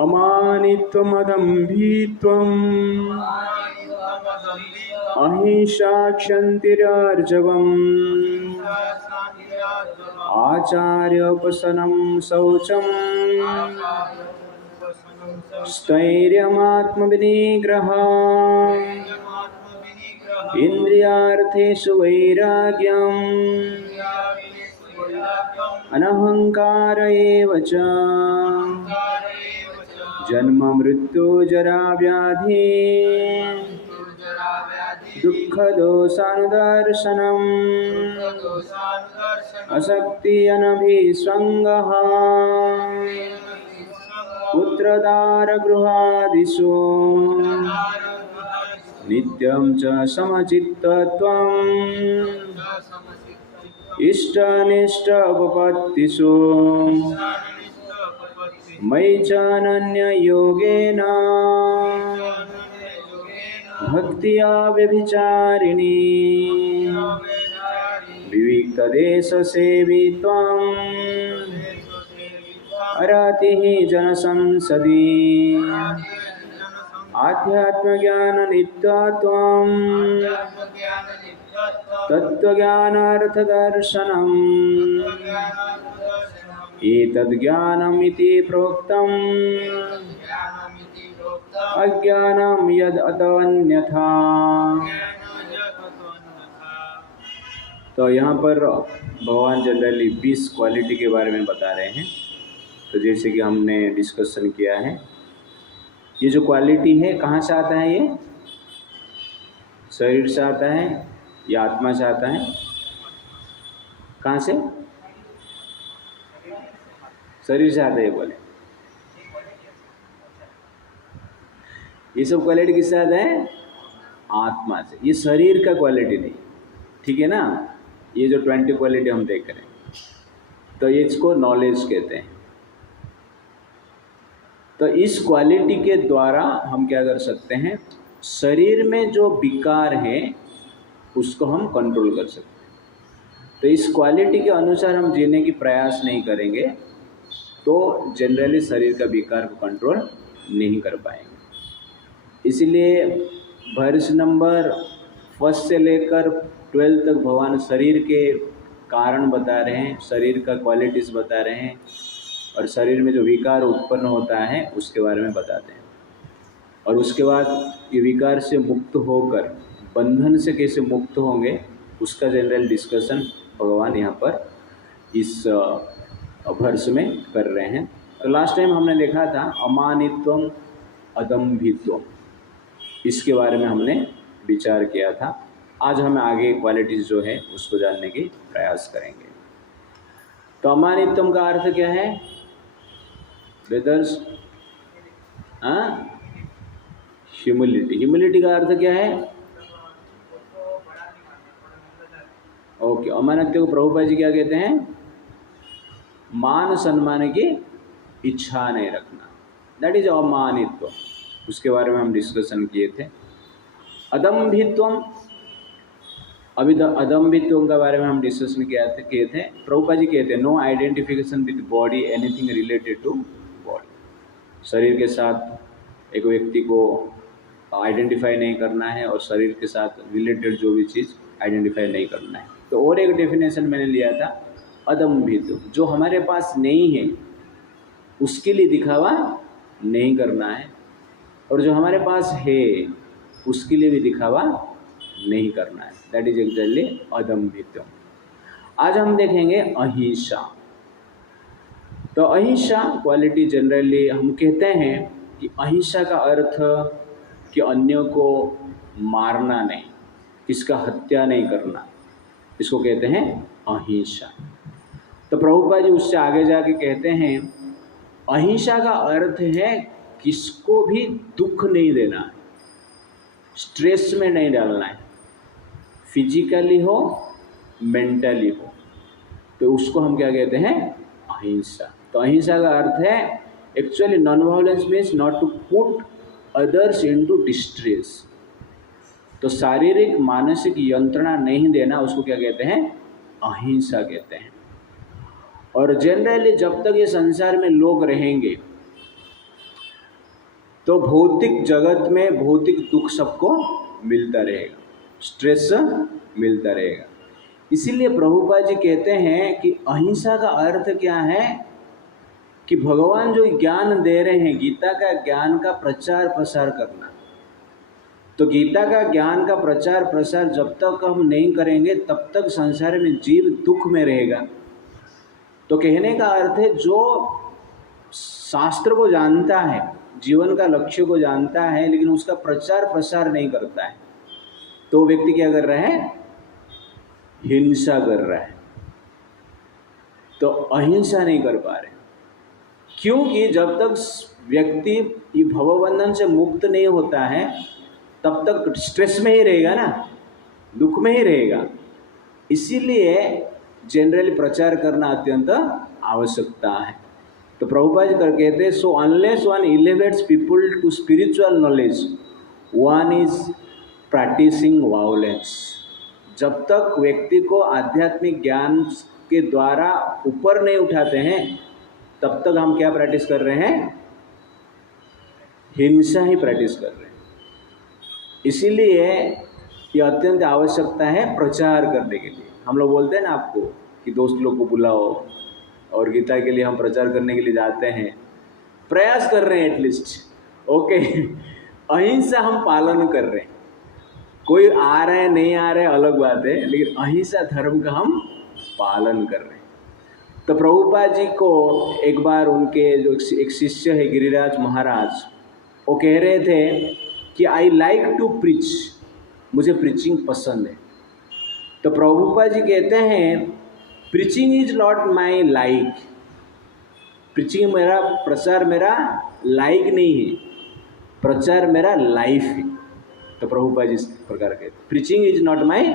अमानित्वमदम्भित्वम् अहिंसा क्षन्तिरार्जवम् आचार्योपशनं शौचम् स्थैर्यमात्मविनिग्रहः इन्द्रियार्थेषु वैराग्यम् अनहंकार एव च जन्म मृत्यु जरा व्याधि दुःखदोषानुदर्शनम् असक्ति अनभिसंगः पुत्रदार गृहादिषु नित्यं च समचित्तत्वम् इष्टानिष्टोपपत्तिषु मयि च अनन्ययोगेन भक्त्या व्यभिचारिणी विविक्तदेशसेवित्वम् अरतिः जनसंसदि आध्यात्मज्ञाननित्यत्वम् तत्त्वज्ञानार्थदर्शनम् एतद्ज्ञानमिति प्रोक्तम् अज्ञानं यद् अतोऽन्यथा। तो यहाँ पर भगवान जनरली 20 क्वालिटी के बारे में बता रहे हैं। तो जैसे कि हमने डिस्कशन किया है, ये जो क्वालिटी है कहाँ से आता है? ये शरीर से आता है या आत्मा से आता है? कहाँ से? शरीर से आता है। बोले ये सब क्वालिटी किससे आता है? आत्मा से। ये शरीर का क्वालिटी नहीं, ठीक है ना। ये जो 20 क्वालिटी हम देख रहे हैं, तो ये इसको नॉलेज कहते हैं। तो इस क्वालिटी के द्वारा हम क्या कर सकते हैं? शरीर में जो विकार है उसको हम कंट्रोल कर सकते हैं। तो इस क्वालिटी के अनुसार हम जीने की प्रयास नहीं करेंगे तो जनरली शरीर का विकार को कंट्रोल नहीं कर पाएंगे। इसलिए वर्ष नंबर 1 से लेकर 12 तक भगवान शरीर के कारण बता रहे हैं, शरीर का क्वालिटीज़ बता रहे हैं, और शरीर में जो विकार उत्पन्न होता है उसके बारे में बताते हैं। और उसके बाद ये विकार से मुक्त होकर बंधन से कैसे मुक्त होंगे उसका जनरल डिस्कशन भगवान यहाँ पर इस वर्ष में कर रहे हैं। तो लास्ट टाइम हमने देखा था अमानित्वम अदम्भित्वम, इसके बारे में हमने विचार किया था। आज हम आगे क्वालिटीज़ जो है उसको जानने की प्रयास करेंगे। तो अमानित्वम का अर्थ क्या है ब्रदर्स? ह्यूमिलिटी। ह्यूमिलिटी का अर्थ क्या है? ओके, अमानित्व को प्रभुपाद जी क्या कहते हैं? मान सम्मान की इच्छा नहीं रखना, दैट इज अमानित्व। उसके बारे में हम डिस्कशन किए थे। अदम्भित्वम, अभी अदम्भित्व के बारे में हम डिस्कशन किए थे। प्रभुपाद जी कहते हैं no identification with body, anything related to body. शरीर के साथ एक व्यक्ति को आइडेंटिफाई नहीं करना है और शरीर के साथ रिलेटेड जो भी चीज़ आइडेंटिफाई नहीं करना है। तो और एक डेफिनेशन मैंने लिया था अदम्भित्व, जो हमारे पास नहीं है उसके लिए दिखावा नहीं करना है, और जो हमारे पास है उसके लिए भी दिखावा नहीं करना है। दैट इज एक्जैक्टली अदम्भित्व। आज हम देखेंगे अहिंसा। तो अहिंसा क्वालिटी जनरली हम कहते हैं कि अहिंसा का अर्थ कि अन्य को मारना नहीं, किसका हत्या नहीं करना, इसको कहते हैं अहिंसा। तो प्रभुपाद जी उससे आगे जाके कहते हैं अहिंसा का अर्थ है किसको भी दुख नहीं देना है, स्ट्रेस में नहीं डालना है, फिजिकली हो मेंटली हो, तो उसको हम क्या कहते हैं? अहिंसा। तो अहिंसा का अर्थ है actually non violence means not to put others into distress. तो शारीरिक मानसिक यंत्रणा नहीं देना, उसको क्या कहते हैं? अहिंसा कहते हैं। और जनरली जब तक ये संसार में लोग रहेंगे तो भौतिक जगत में भौतिक दुख सबको मिलता रहेगा, स्ट्रेस मिलता रहेगा। इसीलिए प्रभुपाद जी कहते हैं कि अहिंसा का अर्थ क्या है कि भगवान जो ज्ञान दे रहे हैं, गीता का ज्ञान का प्रचार प्रसार करना। तो गीता का ज्ञान का प्रचार प्रसार जब तक हम नहीं करेंगे तब तक संसार में जीव दुख में रहेगा। तो कहने का अर्थ है, जो शास्त्र को जानता है, जीवन का लक्ष्य को जानता है, लेकिन उसका प्रचार प्रसार नहीं करता है, तो व्यक्ति क्या कर रहा है? हिंसा कर रहा है। तो अहिंसा नहीं कर पा रहे, क्योंकि जब तक व्यक्ति ये भवबंधन से मुक्त नहीं होता है तब तक स्ट्रेस में ही रहेगा ना, दुख में ही रहेगा। इसीलिए जनरली प्रचार करना अत्यंत आवश्यकता है। तो प्रभुपाद जी कहते हैं, so unless one elevates people to spiritual knowledge one is practicing violence. जब तक व्यक्ति को आध्यात्मिक ज्ञान के द्वारा ऊपर नहीं उठाते हैं तब तक हम क्या प्रैक्टिस कर रहे हैं? हिंसा ही प्रैक्टिस कर रहे हैं। इसीलिए ये अत्यंत आवश्यकता है प्रचार करने के लिए। हम लोग बोलते हैं ना आपको कि दोस्त लोग को बुलाओ, और गीता के लिए हम प्रचार करने के लिए जाते हैं, प्रयास कर रहे हैं एटलीस्ट, ओके। अहिंसा हम पालन कर रहे हैं। कोई आ रहे हैं नहीं आ रहे अलग बात है, लेकिन अहिंसा धर्म का हम पालन कर रहे हैं। तो प्रभुपाद जी को एक बार उनके जो एक शिष्य है गिरिराज महाराज, वो कह रहे थे कि आई लाइक टू प्रीच, मुझे प्रीचिंग पसंद है। तो प्रभुपाद जी कहते हैं, preaching is not my like. Preaching मेरा, प्रचार मेरा लाइक नहीं है, प्रचार मेरा लाइफ है। तो प्रभुपाद जी इस प्रकार कहते, preaching is not my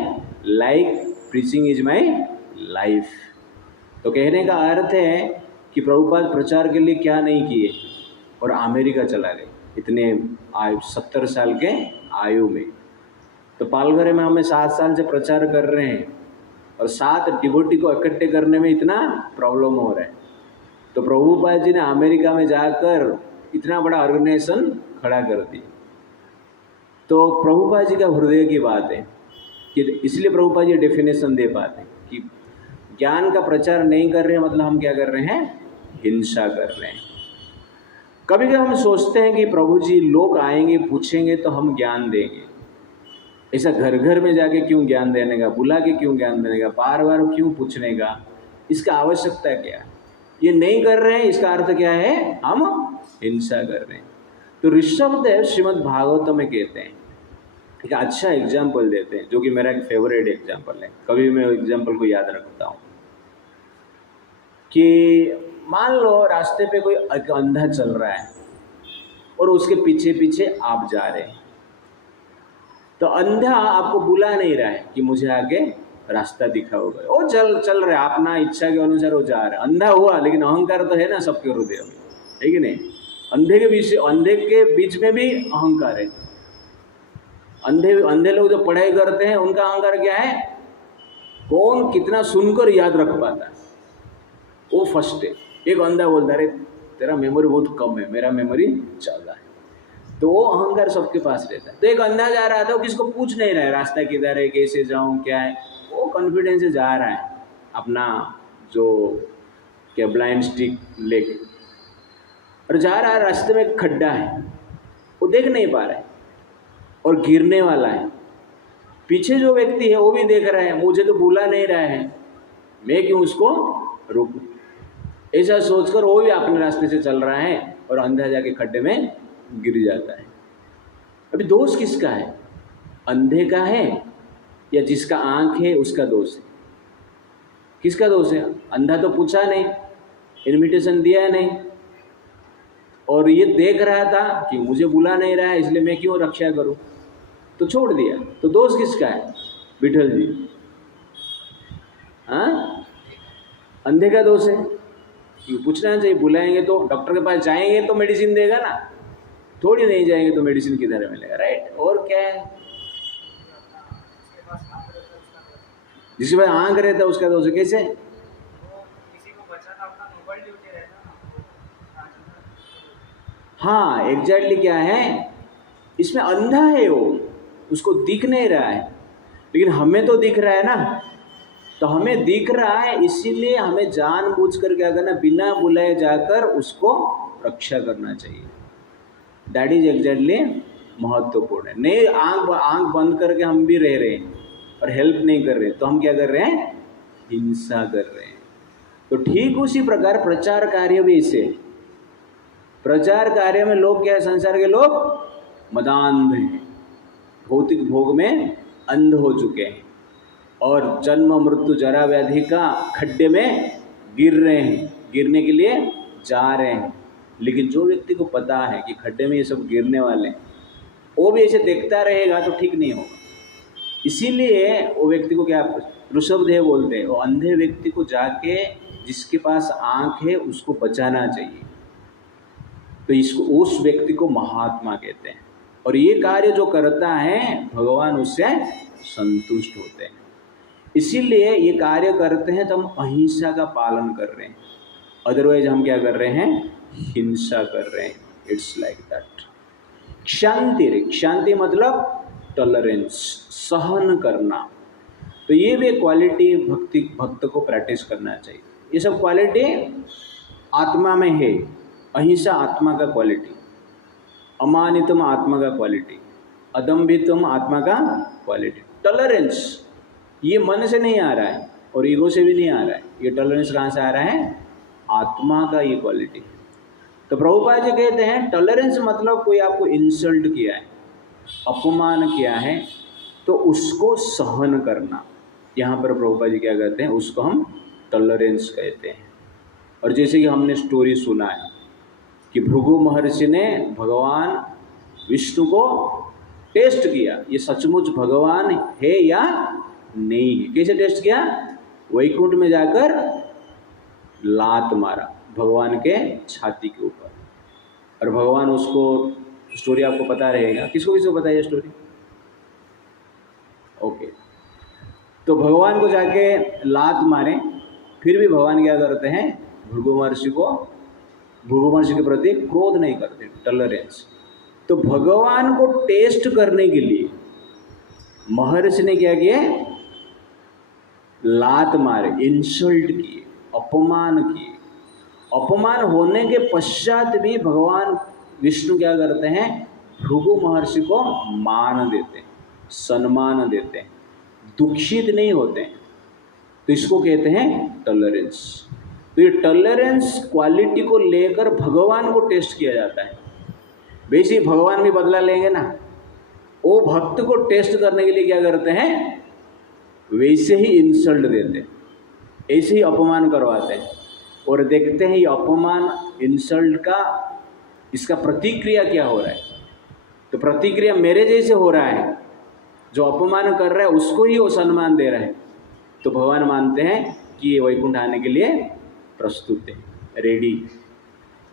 like, preaching is my life. तो कहने का अर्थ है कि प्रभुपाद प्रचार के लिए क्या नहीं किए और अमेरिका चला गए इतने आयु 70 साल के आयु में। तो पालघर में हमें 7 साल से प्रचार कर रहे हैं और 7 डिवोटी को इकट्ठे करने में इतना प्रॉब्लम हो रहा है। तो प्रभुपाद जी ने अमेरिका में जाकर इतना बड़ा ऑर्गेनाइजेशन खड़ा कर दिया। तो प्रभुपाद जी का हृदय की बात है कि इसलिए प्रभुपाद जी डेफिनेशन दे पाते हैं कि ज्ञान का प्रचार नहीं कर रहे हैं मतलब हम क्या कर रहे हैं? हिंसा कर रहे हैं। कभी कभी हम सोचते हैं कि प्रभु जी लोग आएंगे पूछेंगे तो हम ज्ञान देंगे। ऐसा घर घर में जाके क्यों ज्ञान देने का, बुला के क्यों ज्ञान देने का, बार बार क्यों पूछने का, इसका आवश्यकता क्या है? ये नहीं कर रहे हैं, इसका अर्थ क्या है? हम हिंसा कर रहे हैं। तो ऋषभदेव श्रीमद् भागवत में कहते हैं, एक अच्छा एग्जाम्पल देते हैं जो कि मेरा एक फेवरेट एग्जाम्पल है, कभी मैं एग्जाम्पल को याद रखता हूँ। कि मान लो रास्ते पे कोई अंधा चल रहा है और उसके पीछे पीछे आप जा रहे हैं। तो अंधा आपको बुला नहीं रहा है कि मुझे आगे रास्ता दिखाओगे, वो चल रहा है अपना इच्छा के अनुसार वो जा रहा है। अंधा हुआ लेकिन अहंकार तो है ना सबके हृदय में, है कि नहीं? अंधे के बीच में भी अहंकार है। अंधे लोग जो पढ़ाई करते हैं उनका अहंकार क्या है? कौन कितना सुनकर याद रख पाता है, वो फर्स्ट है। एक अंधा बोलता है, तेरा मेमोरी बहुत कम है, मेरा मेमोरी ज़्यादा है। तो वो अहंकार सबके पास रहता है। तो एक अंधा जा रहा था, वो किसको पूछ नहीं रहा है रास्ता किधर है, कैसे जाऊँ, क्या है। वो कॉन्फिडेंस से जा रहा है अपना जो क्या ब्लाइंड स्टिक लेके, और जा रहा है। रास्ते में एक खड्डा है, वो देख नहीं पा रहा है और गिरने वाला है। पीछे जो व्यक्ति है वो भी देख रहा है, मुझे तो बुला नहीं रहा है, मैं क्यों उसको रोकूं। ऐसा सोचकर वो भी अपने रास्ते से चल रहा है और अंधा जाके खड्डे में गिर जाता है। अभी दोष किसका है? अंधे का है या जिसका आंख है उसका दोष है? किसका दोष है? अंधा तो पूछा नहीं, इनविटेशन दिया नहीं, और ये देख रहा था कि मुझे बुला नहीं रहा है इसलिए मैं क्यों रक्षा करूं, तो छोड़ दिया। तो दोष किसका है? विठल जी। हाँ, अंधे का दोष है। पूछना चाहिए, बुलाएंगे तो डॉक्टर के पास जाएंगे तो मेडिसिन देगा ना, थोड़ी नहीं जाएंगे तो मेडिसिन किधर मिलेगा, राइट? और क्या है? जिसके पास आंख रहता है उसका दोष है। कैसे? हाँ एग्जैक्टली क्या है, इसमें अंधा है वो, उसको दिख नहीं रहा है, लेकिन हमें तो दिख रहा है ना। तो हमें दिख रहा है, इसीलिए हमें जानबूझकर क्या करना, बिना बुलाए जाकर उसको रक्षा करना चाहिए। दैट इज एग्जैक्टली महत्वपूर्ण है। नहीं आंख बंद करके हम भी रह रहे हैं और हेल्प नहीं कर रहे, तो हम क्या कर रहे हैं, हिंसा कर रहे हैं। तो ठीक उसी प्रकार प्रचार कार्य भी इसे, प्रचार कार्य में लोग क्या है, संसार के लोग मदांध हैं, भौतिक भोग में अंध हो चुके हैं और जन्म मृत्यु जरा व्याधि का खड्डे में गिर रहे हैं, गिरने के लिए जा रहे हैं। लेकिन जो व्यक्ति को पता है कि खड्डे में ये सब गिरने वाले हैं, वो भी ऐसे देखता रहेगा तो ठीक नहीं होगा। इसीलिए वो व्यक्ति को क्या ऋषभदेव बोलते हैं, वो अंधे व्यक्ति को जाके जिसके पास आंख है उसको बचाना चाहिए। तो इसको, उस व्यक्ति को महात्मा कहते हैं। और ये कार्य जो करता है भगवान उससे संतुष्ट होते हैं। इसीलिए ये कार्य करते हैं तो हम अहिंसा का पालन कर रहे हैं, अदरवाइज हम क्या कर रहे हैं, हिंसा कर रहे हैं। It's like that. क्षांति, क्षांति मतलब टॉलरेंस, सहन करना। तो ये भी क्वालिटी भक्त को प्रैक्टिस करना चाहिए। ये सब क्वालिटी आत्मा में है। अहिंसा आत्मा का क्वालिटी, अमानितम आत्मा का क्वालिटी, अदम्भितम आत्मा का क्वालिटी। टॉलरेंस ये मन से नहीं आ रहा है और ईगो से भी नहीं आ रहा है। ये टॉलरेंस कहाँ से आ रहा है, आत्मा का ये क्वालिटी। तो प्रभुपाद जी कहते हैं टॉलरेंस मतलब कोई आपको इंसल्ट किया है, अपमान किया है, तो उसको सहन करना। यहाँ पर प्रभुपाद जी क्या कहते हैं, उसको हम टॉलरेंस कहते हैं। और जैसे कि हमने स्टोरी सुना है कि भृगु महर्षि ने भगवान विष्णु को टेस्ट किया, ये सचमुच भगवान है या नहीं है। कैसे टेस्ट किया, वैकुंठ में जाकर लात मारा भगवान के छाती के ऊपर, और भगवान उसको, स्टोरी आपको पता रहेगा, किसको किसको पता है ये स्टोरी, ओके। तो भगवान को जाके लात मारे, फिर भी भगवान क्या करते हैं, भृगु महर्षि के प्रति क्रोध नहीं करते, टॉलरेंस। तो भगवान को टेस्ट करने के लिए महर्षि ने क्या किया, लात मारे, इंसल्ट किए, अपमान किए। अपमान होने के पश्चात भी भगवान विष्णु क्या करते हैं, भृगु महर्षि को मान देते हैं, सम्मान देते हैं, दुखित नहीं होते हैं। तो इसको कहते हैं टॉलरेंस। तो ये टॉलरेंस क्वालिटी को लेकर भगवान को टेस्ट किया जाता है। वैसे ही भगवान भी बदला लेंगे ना, वो भक्त को टेस्ट करने के लिए क्या करते हैं, वैसे ही इंसल्ट देते हैं, ऐसे ही अपमान करवाते हैं, और देखते हैं ये अपमान इंसल्ट का इसका प्रतिक्रिया क्या हो रहा है। तो प्रतिक्रिया मेरे जैसे हो रहा है, जो अपमान कर रहा है उसको ही वो सम्मान दे रहा है। तो भगवान मानते हैं कि ये वैकुंठ आने के लिए प्रस्तुत है, रेडी।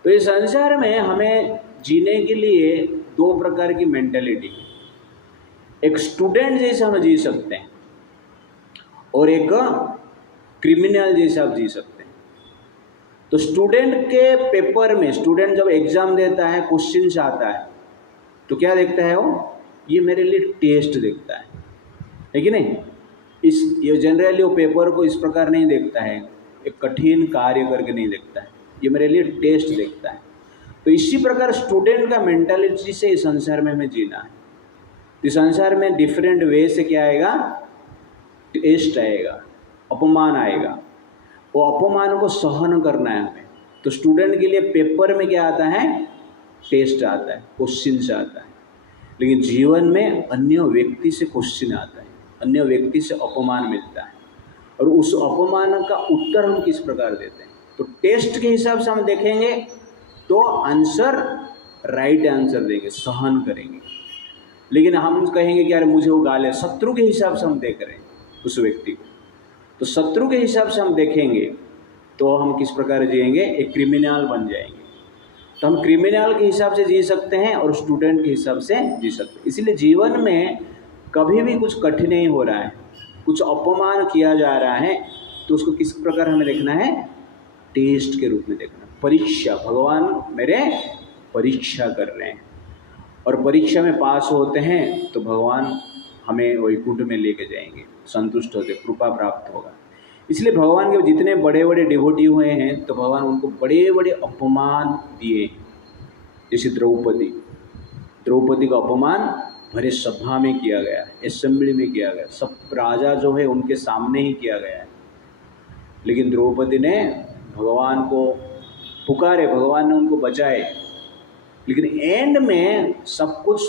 तो इस संसार में हमें जीने के लिए दो प्रकार की मेंटालिटी है। एक स्टूडेंट जैसा हम जी सकते हैं और एक क्रिमिनल जैसा आप जी सकते हैं। तो स्टूडेंट के पेपर में, स्टूडेंट जब एग्जाम देता है, क्वेश्चन आता है, तो क्या देखता है वो, ये मेरे लिए टेस्ट देखता है कि नहीं। ये जनरली वो पेपर को इस प्रकार नहीं देखता है, एक कठिन कार्य करके नहीं देखता है, ये मेरे लिए टेस्ट देखता है। तो इसी प्रकार स्टूडेंट का मेंटालिटी से इस संसार में हमें जीना है। इस संसार में डिफरेंट वे से क्या आएगा, टेस्ट आएगा, अपमान आएगा, वो अपमान को सहन करना है हमें। तो स्टूडेंट के लिए पेपर में क्या आता है, टेस्ट आता है, क्वेश्चन आता है। लेकिन जीवन में अन्य व्यक्ति से क्वेश्चन आता है, अन्य व्यक्ति से अपमान मिलता है, और उस अपमान का उत्तर हम किस प्रकार देते हैं। तो टेस्ट के हिसाब से हम देखेंगे तो आंसर राइट आंसर देंगे, सहन करेंगे। लेकिन हम कहेंगे कि यार मुझे वो गाले, शत्रु के हिसाब से हम देख रहे हैं उस व्यक्ति को, तो शत्रु के हिसाब से हम देखेंगे तो हम किस प्रकार जिएंगे, एक क्रिमिनल बन जाएंगे। तो हम क्रिमिनल के हिसाब से जी सकते हैं और स्टूडेंट के हिसाब से जी सकते हैं। इसलिए जीवन में कभी भी कुछ कठिन नहीं हो रहा है, कुछ अपमान किया जा रहा है, तो उसको किस प्रकार हमें देखना है, टेस्ट के रूप में देखना, परीक्षा। भगवान मेरे परीक्षा कर रहे हैं, और परीक्षा में पास होते हैं तो भगवान हमें वैकुंठ में लेके जाएंगे, संतुष्ट होते, कृपा प्राप्त होगा। इसलिए भगवान के जितने बड़े बड़े डिवोटी हुए हैं तो भगवान उनको बड़े बड़े अपमान दिए। जैसे द्रौपदी का अपमान भरे सभा में किया गया, असेंबली में किया गया, सब राजा जो है उनके सामने ही किया गया है। लेकिन द्रौपदी ने भगवान को पुकारे, भगवान ने उनको बचाए। लेकिन एंड में सब कुछ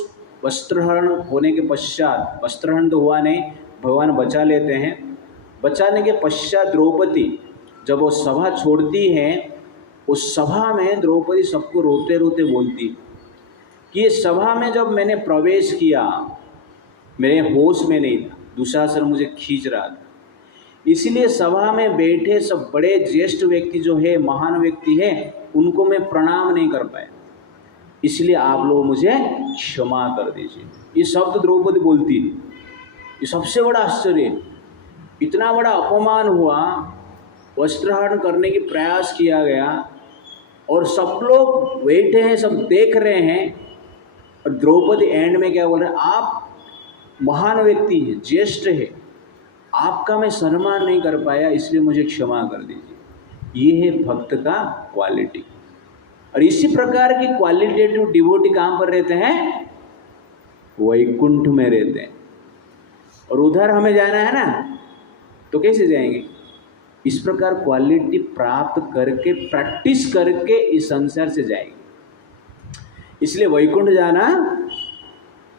वस्त्रहरण होने के पश्चात, वस्त्रहरण तो हुआ नहीं, भगवान बचा लेते हैं। बचाने के पश्चात द्रौपदी जब वो सभा छोड़ती है, उस सभा में द्रौपदी सबको रोते रोते बोलती कि ये सभा में जब मैंने प्रवेश किया मेरे होश में नहीं था, दुशासन मुझे खींच रहा था, इसलिए सभा में बैठे सब बड़े ज्येष्ठ व्यक्ति जो है, महान व्यक्ति है, उनको मैं प्रणाम नहीं कर पाया, इसलिए आप लोग मुझे क्षमा कर दीजिए। ये शब्द द्रौपदी बोलती है। ये सबसे बड़ा आश्चर्य, इतना बड़ा अपमान हुआ, वस्त्रहरण करने की प्रयास किया गया और सब लोग बैठे हैं, सब देख रहे हैं, और द्रौपदी एंड में क्या बोल रहे हैं, आप महान व्यक्ति हैं, ज्येष्ठ है, आपका मैं सम्मान नहीं कर पाया, इसलिए मुझे क्षमा कर दीजिए। ये है भक्त का क्वालिटी। और इसी प्रकार की क्वालिटेटिव डिवोटी कहाँ पर रहते हैं? वैकुंठ में रहते हैं। और उधर हमें जाना है ना, तो कैसे जाएंगे? इस प्रकार क्वालिटी प्राप्त करके, प्रैक्टिस करके इस संसार से जाएंगे। इसलिए वैकुंठ जाना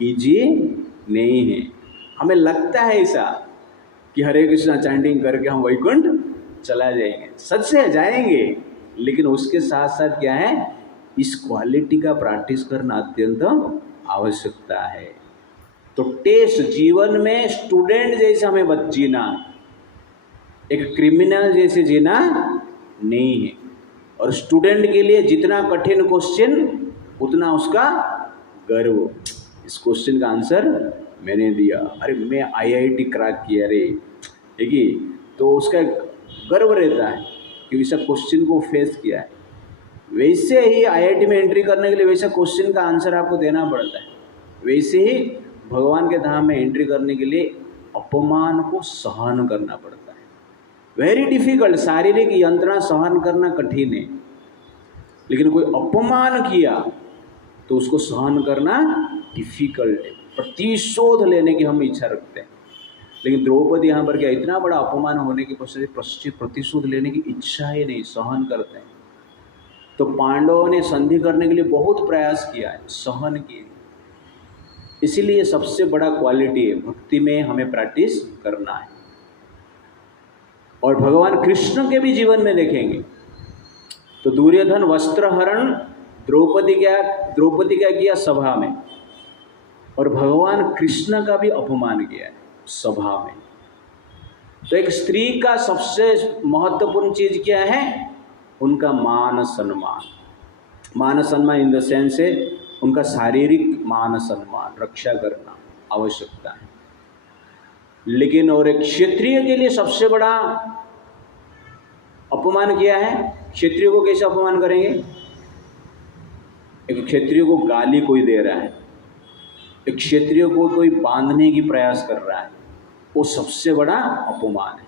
इजी नहीं है। हमें लगता है ऐसा कि हरे कृष्णा चैंटिंग करके हम वैकुंठ चला जाएंगे, सच से जाएंगे, लेकिन उसके साथ साथ क्या है, इस क्वालिटी का प्रैक्टिस करना अत्यंत आवश्यकता है। तो टेस्ट जीवन में स्टूडेंट जैसे हमें जीना, एक क्रिमिनल जैसे जीना नहीं है। और स्टूडेंट के लिए जितना कठिन क्वेश्चन उतना उसका गर्व, इस क्वेश्चन का आंसर मैंने दिया, अरे मैं IIT क्रैक किया रे, ठीक है, तो उसका गर्व रहता है कि वैसा क्वेश्चन को फेस किया है। वैसे ही IIT में एंट्री करने के लिए वैसा क्वेश्चन का आंसर आपको देना पड़ता है। वैसे ही भगवान के धाम में एंट्री करने के लिए अपमान को सहन करना पड़ता है। वेरी डिफिकल्ट, शारीरिक यंत्रणा सहन करना कठिन है, लेकिन कोई अपमान किया तो उसको सहन करना डिफिकल्ट है। प्रतिशोध लेने की हम इच्छा रखते हैं, लेकिन द्रौपदी यहाँ पर क्या, इतना बड़ा अपमान होने के पश्चात प्रतिशोध लेने की इच्छा ही नहीं, सहन करते हैं। तो पांडवों ने संधि करने के लिए बहुत प्रयास किया है, सहन किए। इसीलिए सबसे बड़ा क्वालिटी है, भक्ति में हमें प्रैक्टिस करना है। और भगवान कृष्ण के भी जीवन में देखेंगे तो दुर्योधन वस्त्रहरण द्रौपदी क्या किया सभा में, और भगवान कृष्ण का भी अपमान किया है सभा में। तो एक स्त्री का सबसे महत्वपूर्ण चीज क्या है? उनका मान सम्मान। मान सम्मान इन द सेंस है उनका शारीरिक मान सम्मान रक्षा करना आवश्यकता है। लेकिन और एक क्षत्रिय के लिए सबसे बड़ा अपमान किया है। क्षत्रिय को कैसे अपमान करेंगे? एक क्षत्रिय को गाली कोई दे रहा है, एक क्षत्रिय को कोई बांधने की प्रयास कर रहा है, वो सबसे बड़ा अपमान है।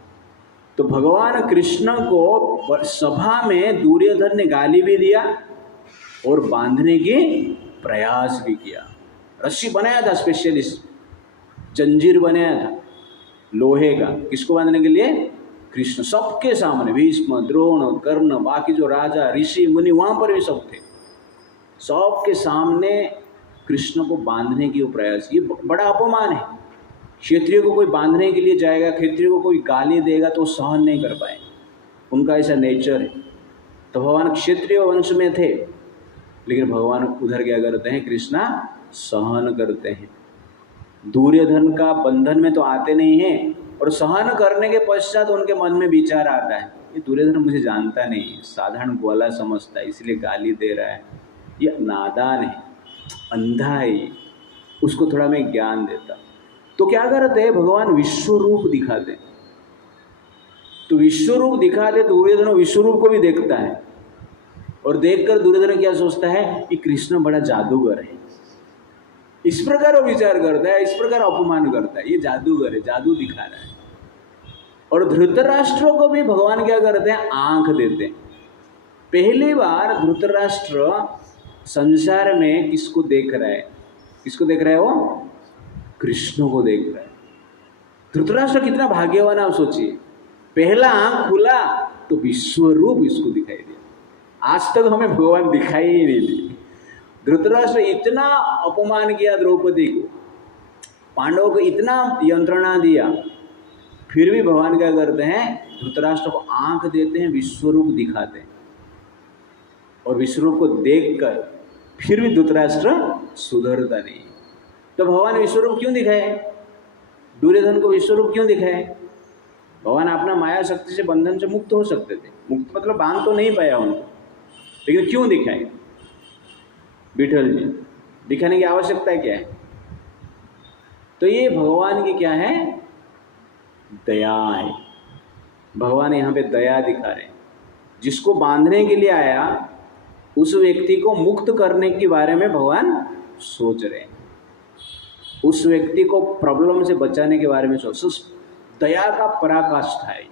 तो भगवान कृष्ण को सभा में दुर्योधन ने गाली भी दिया और बांधने की प्रयास भी किया। रस्सी बनाया था, स्पेशलिस्ट जंजीर बनाया था लोहे का, किसको बांधने के लिए? कृष्ण। सबके सामने भीष्म, द्रोण, कर्ण, बाकी जो राजा ऋषि मुनि वहां पर भी सब थे, सबके सामने कृष्ण को बांधने की वो प्रयास। ये बड़ा अपमान है। क्षत्रिय को कोई बांधने के लिए जाएगा, क्षत्रिय को कोई गाली देगा तो सहन नहीं कर पाए, उनका ऐसा नेचर है। तो भगवान क्षत्रिय वंश में थे, लेकिन भगवान उधर क्या करते हैं? कृष्णा सहन करते हैं। दुर्योधन का बंधन में तो आते नहीं हैं, और सहन करने के पश्चात उनके मन में विचार आता है, ये दुर्योधन मुझे जानता नहीं, साधारण ग्वाला समझता है, इसलिए गाली दे रहा है, ये नादान है, अंधा है ये, उसको थोड़ा मैं ज्ञान देता। तो क्या करते हैं? भगवान विश्व रूप दिखाते। तो विश्व रूप दिखाते, दुर्योधन विश्व रूप को भी देखता है और देखकर दुर्योधन क्या सोचता है कि कृष्ण बड़ा जादूगर है, इस प्रकार वो विचार करता है, इस प्रकार अपमान करता है, ये जादूगर है, जादू दिखा रहा है। और धृतराष्ट्र को भी भगवान क्या करते हैं, आंख देते हैं। पहली बार धृतराष्ट्र संसार में किसको देख रहा है, किसको देख रहा है, वो कृष्ण को देख रहा है। धृतराष्ट्र कितना भाग्यवान, आप सोचिए, पहला आंख खुला तो विश्वरूप इसको दिखाई दिया। आज तक हमें भगवान दिखाई ही नहीं दी। धृतराष्ट्र इतना अपमान किया द्रौपदी को, पांडवों को इतना यंत्रणा दिया, फिर भी भगवान क्या करते हैं, धृतराष्ट्र को आंख देते हैं, विश्वरूप दिखाते हैं। और विश्वरूप को देखकर फिर भी धृतराष्ट्र सुधरता नहीं। तो भगवान विश्वरूप क्यों दिखाए, दुर्योधन को विश्वरूप क्यों दिखाए? भगवान अपना माया शक्ति से बंधन से मुक्त हो सकते थे, मुक्त मतलब बांध तो नहीं पाया उनको, लेकिन क्यों दिखाए? विठल जी, दिखाने की आवश्यकता क्या है? तो ये भगवान की क्या है, दया है। भगवान यहाँ पे दया दिखा रहे हैं। जिसको बांधने के लिए आया उस व्यक्ति को मुक्त करने के बारे में भगवान सोच रहे हैं, उस व्यक्ति को प्रॉब्लम से बचाने के बारे में सोच। दया का पराकाष्ठा है।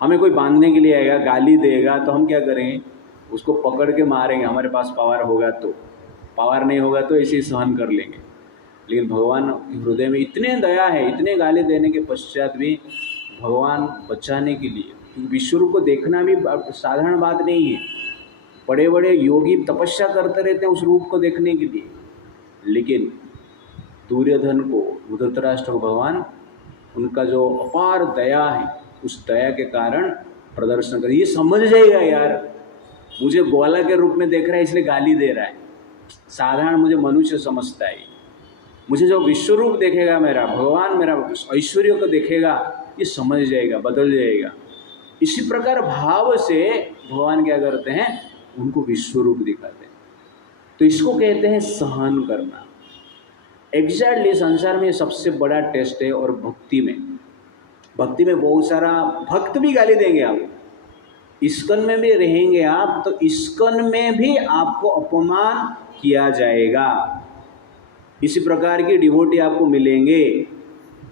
हमें कोई बांधने के लिए आएगा, गाली देगा, तो हम क्या करेंगे, उसको पकड़ के मारेंगे, हमारे पास पावर होगा तो, पावर नहीं होगा तो ऐसे ही सहन कर लेंगे। लेकिन भगवान के हृदय में इतने दया है, इतने गाली देने के पश्चात भी भगवान बचाने के लिए, क्योंकि विश्वरूप को देखना भी साधारण बात नहीं है। बड़े बड़े योगी तपस्या करते रहते हैं उस रूप को देखने के लिए, लेकिन दुर्योधन को, धृतराष्ट्र को भगवान उनका जो अपार दया है, उस दया के कारण प्रदर्शन कर, ये समझ जाएगा यार मुझे ग्वाला के रूप में देख रहा है इसलिए गाली दे रहा है, साधारण मुझे मनुष्य समझता है। मुझे जो विश्वरूप देखेगा मेरा, भगवान मेरा ऐश्वर्य को देखेगा, ये समझ जाएगा, बदल जाएगा। इसी प्रकार भाव से भगवान क्या करते हैं, उनको विश्वरूप दिखाते हैं। तो इसको कहते हैं सहन करना। एग्जैक्टली संसार में सबसे बड़ा टेस्ट है। और भक्ति में बहुत सारा भक्त भी गाली देंगे, आप इस्कन में भी रहेंगे आप, तो इस्कन में भी आपको अपमान किया जाएगा। इसी प्रकार की डिवोटी आपको मिलेंगे,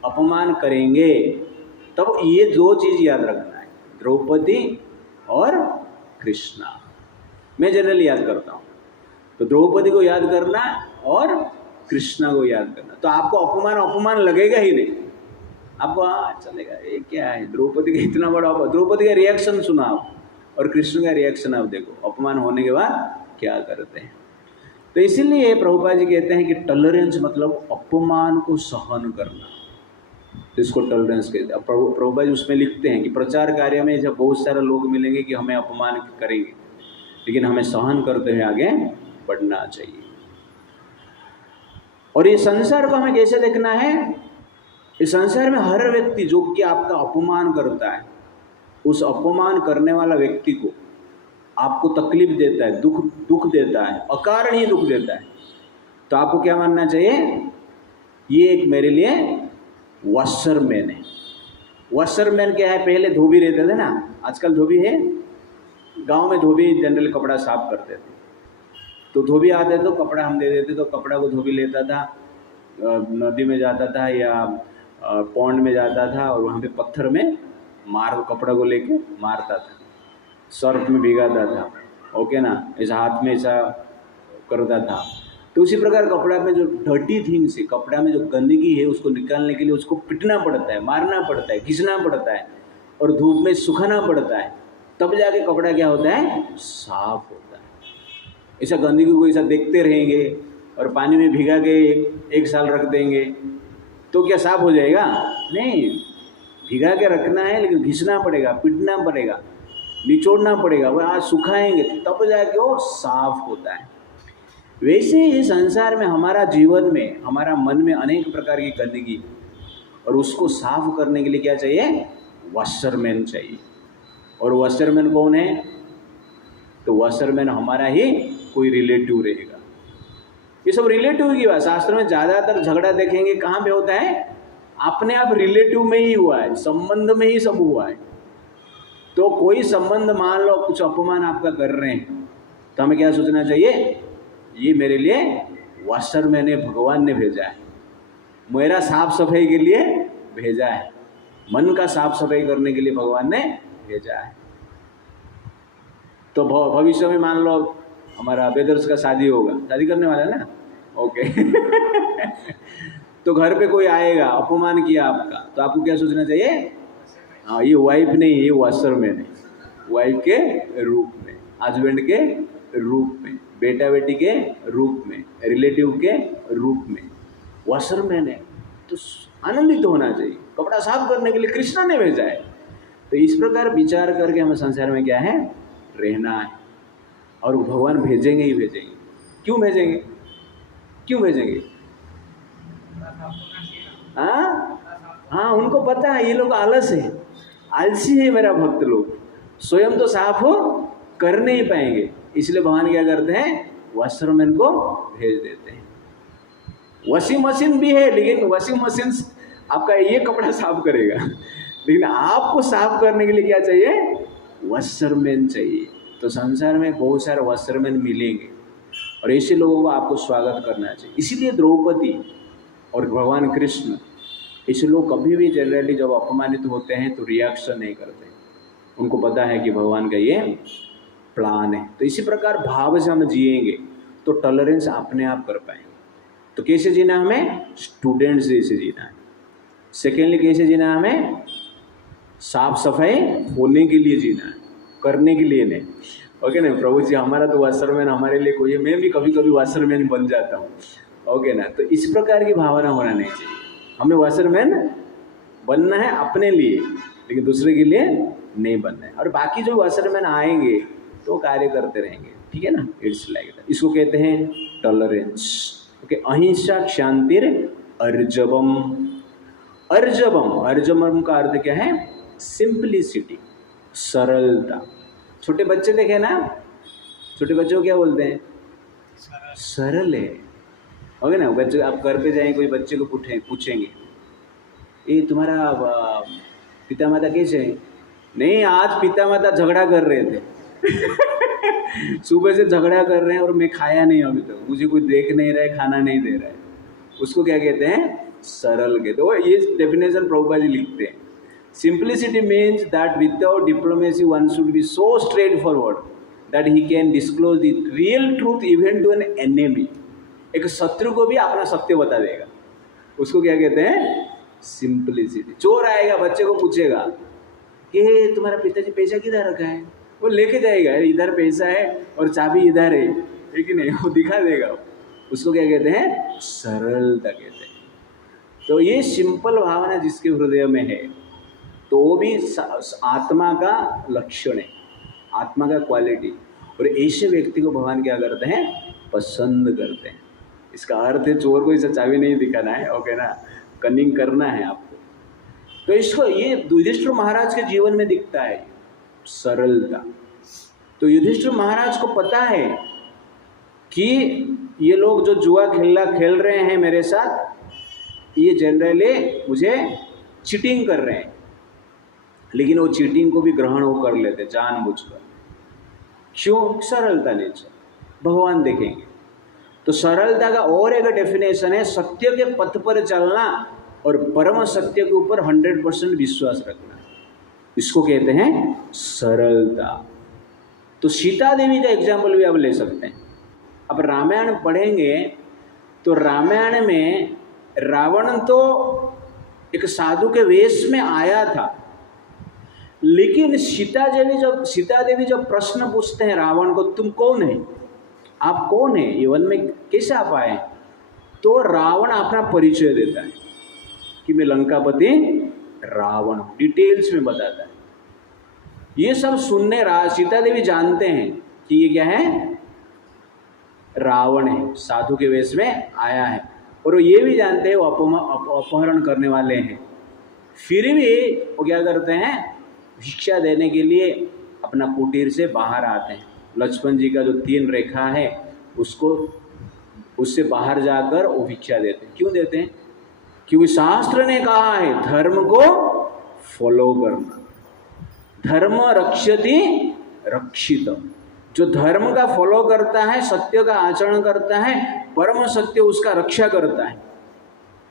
अपमान करेंगे। तब ये दो चीज़ याद रखना है, द्रौपदी और कृष्णा। मैं जनरली याद करता हूँ, तो द्रौपदी को याद करना और कृष्णा को याद करना, तो आपको अपमान लगेगा ही नहीं। आपको चलेगा, ये क्या है, द्रौपदी का इतना बड़ा, द्रौपदी का रिएक्शन सुना आप और कृष्ण का रिएक्शन आप देखो, अपमान होने के बाद क्या करते हैं। तो इसीलिए प्रभुपाद जी कहते हैं कि टॉलरेंस मतलब अपमान को सहन करना, तो इसको टॉलरेंस कहते हैं। प्रभुपाद जी उसमें लिखते हैं कि प्रचार कार्य में जब बहुत सारे लोग मिलेंगे कि हमें अपमान करेंगे, लेकिन हमें सहन करते हुए आगे बढ़ना चाहिए। और ये संसार को हमें कैसे देखना है, इस संसार में हर व्यक्ति जो कि आपका अपमान करता है, उस अपमान करने वाला व्यक्ति को आपको तकलीफ देता है, दुख देता है, अकारण ही दुख देता है, तो आपको क्या मानना चाहिए, ये एक मेरे लिए वॉशरमैन है। वॉशरमैन क्या है, पहले धोबी रहते थे ना, आजकल धोबी है, गांव में धोबी जनरल कपड़ा साफ करते थे, तो धोबी आते तो कपड़ा हम दे देते, तो कपड़ा को धोबी लेता था, नदी में जाता था या पौंड में जाता था और वहाँ पे पत्थर में कपड़ा को लेके मारता था, सर्फ में भिगाता था, ओके ना, ऐसा हाथ में ऐसा करता था। तो उसी प्रकार कपड़ा में जो डर्टी थिंग्स है, कपड़ा में जो गंदगी है, उसको निकालने के लिए उसको पिटना पड़ता है, मारना पड़ता है, घिसना पड़ता है और धूप में सुखाना पड़ता है, तब जाके कपड़ा क्या होता है, साफ होता है। ऐसा गंदगी को ऐसा देखते रहेंगे और पानी में भिगा के एक साल रख देंगे तो क्या साफ हो जाएगा? नहीं, भिगा के रखना है, लेकिन घिसना पड़ेगा, पिटना पड़ेगा, निचोड़ना पड़ेगा, वह आज सुखाएंगे तब जाके वो साफ होता है। वैसे ही संसार में, हमारा जीवन में, हमारा मन में अनेक प्रकार की गंदगी, और उसको साफ करने के लिए क्या चाहिए, वॉशरमैन चाहिए। और वॉशरमैन कौन है, तो वॉशरमैन हमारा ही कोई रिलेटिव रहेगा। ये सब रिलेटिव की बात, शास्त्र में ज़्यादातर झगड़ा देखेंगे कहाँ पे होता है, अपने आप रिलेटिव में ही हुआ है, संबंध में ही सब हुआ है। तो कोई संबंध, मान लो कुछ अपमान आपका कर रहे हैं, तो हमें क्या सोचना चाहिए, ये मेरे लिए वॉशरमैन है, भगवान ने भेजा है, मेरा साफ सफाई के लिए भेजा है, मन का साफ सफाई करने के लिए भगवान ने भेजा है। तो भविष्य में मान लो हमारा बेदर्स का शादी होगा, शादी करने वाला है ना, ओके तो घर पे कोई आएगा, अपमान किया आपका, तो आपको क्या सोचना चाहिए, हाँ ये वाइफ नहीं, ये वॉशरमैन है, वाइफ के रूप में, हस्बैंड के रूप में, बेटा बेटी के रूप में, रिलेटिव के रूप में वॉशरमैन है, तो आनंदित होना चाहिए। कपड़ा साफ करने के लिए कृष्ण ने भेजा है। तो इस प्रकार विचार करके हमें संसार में क्या है, रहना है। और भगवान भेजेंगे ही भेजेंगे। क्यों भेजेंगे, क्यों भेजेंगे? हाँ, उनको पता है ये लोग आलस है, आलसी है मेरा भक्त लोग, स्वयं तो साफ हो कर नहीं पाएंगे, इसलिए भगवान क्या करते हैं, वॉशरमैन को भेज देते हैं। वॉशिंग मशीन भी है, लेकिन वॉशिंग मशीन आपका ये कपड़ा साफ करेगा, लेकिन आपको साफ करने के लिए क्या चाहिए, वॉशरमैन चाहिए। तो संसार में बहुत सारे वॉशरमैन मिलेंगे और ऐसे लोगों को आपको स्वागत करना चाहिए। इसीलिए द्रौपदी और भगवान कृष्ण, ऐसे लोग कभी भी जनरली जब अपमानित होते हैं तो रिएक्शन नहीं करते, उनको पता है कि भगवान का ये प्लान है। तो इसी प्रकार भाव से हम जिएंगे तो टॉलरेंस अपने आप कर पाएंगे। तो कैसे जीना, हमें स्टूडेंट्स जैसे जीना है। सेकेंडली कैसे जीना है, हमें साफ सफाई होने के लिए जीना है, करने के लिए नहीं। ओके ना प्रभु जी, हमारा तो वॉशरमैन हमारे लिए कोई है, मैं भी कभी कभी वॉशरमैन बन जाता हूँ, ओके ना। तो इस प्रकार की भावना होना नहीं चाहिए। हमें वॉशरमैन बनना है अपने लिए, लेकिन दूसरे के लिए नहीं बनना है। और बाकी जो वॉशरमैन आएंगे तो कार्य करते रहेंगे, ठीक है ना। It's like that. इसको कहते हैं टॉलरेंस। ओके, अहिंसा शांतिर अर्जवम। अर्जवम, अर्जवम का अर्थ क्या है, सिंपलिसिटी, सरलता। छोटे बच्चे देखे ना, छोटे बच्चों को क्या बोलते हैं, सरल है, ओके ना। बच्चे आप घर पे जाएं, कोई बच्चे को पूछेंगे ये तुम्हारा पिता माता कैसे हैं, नहीं आज पिता माता झगड़ा कर रहे थे सुबह से झगड़ा कर रहे हैं और मैं खाया नहीं अभी तक, मुझे कोई देख नहीं रहा है, खाना नहीं दे रहा है। उसको क्या कहते हैं, सरल कहते हैं। ये डेफिनेशन प्रभुपाद जी लिखते हैं। Simplicity means that without diplomacy one should be so straightforward that he can disclose the real truth even to an enemy. एक शत्रु को भी अपना सत्य बता देगा, उसको क्या कहते हैं, सिंपलिसिटी। चोर आएगा, बच्चे को पूछेगा कि तुम्हारा पिताजी पैसा किधर रखा है, वो लेके जाएगा, इधर पैसा है और चाबी इधर है, लेकिन नहीं, वो दिखा देगा। उसको क्या कहते हैं, सरलता कहते हैं। तो ये सिंपल भावना जिसके हृदय में है तो वो भी आत्मा का लक्षण है, आत्मा का क्वालिटी। और ऐसे व्यक्ति को भगवान क्या करते हैं, पसंद करते हैं। इसका अर्थ है चोर को इसे चाबी नहीं दिखाना है, ओके ना, कनिंग करना है आपको। तो इसको ये युधिष्ठिर महाराज के जीवन में दिखता है सरलता। तो युधिष्ठिर महाराज को पता है कि ये लोग जो जुआ खेल रहे हैं मेरे साथ, ये जनरली मुझे चीटिंग कर रहे हैं, लेकिन वो चीटिंग को भी ग्रहण वो कर लेते जानबूझकर। क्यों, सरलता नेचर, भगवान देखेंगे। तो सरलता का और एक डेफिनेशन है, सत्य के पथ पर चलना और परम सत्य के ऊपर 100% विश्वास रखना, इसको कहते हैं सरलता। तो सीता देवी का एग्जाम्पल भी आप ले सकते हैं। अब रामायण पढ़ेंगे तो रामायण में रावण तो एक साधु के वेश में आया था, लेकिन सीता देवी जब प्रश्न पूछते हैं रावण को, तुम कौन है, आप कौन है, ये वन में कैसे आप आए, तो रावण अपना परिचय देता है कि मैं लंकापति रावण हूँ, डिटेल्स में बताता है। ये सब सुनने सीता देवी जानते हैं कि ये क्या है, रावण है, साधु के वेश में आया है, और ये भी जानते हैं वो अपहरण करने वाले हैं। फिर भी वो क्या करते हैं, भिक्षा देने के लिए अपना कुटीर से बाहर आते हैं। लक्ष्मण जी का जो 3 रेखा है उससे बाहर जाकर वो भिक्षा देते हैं। क्यों देते हैं, क्योंकि शास्त्र ने कहा है धर्म को फॉलो करना, धर्म रक्षति रक्षितम, जो धर्म का फॉलो करता है, सत्य का आचरण करता है, परम सत्य उसका रक्षा करता है,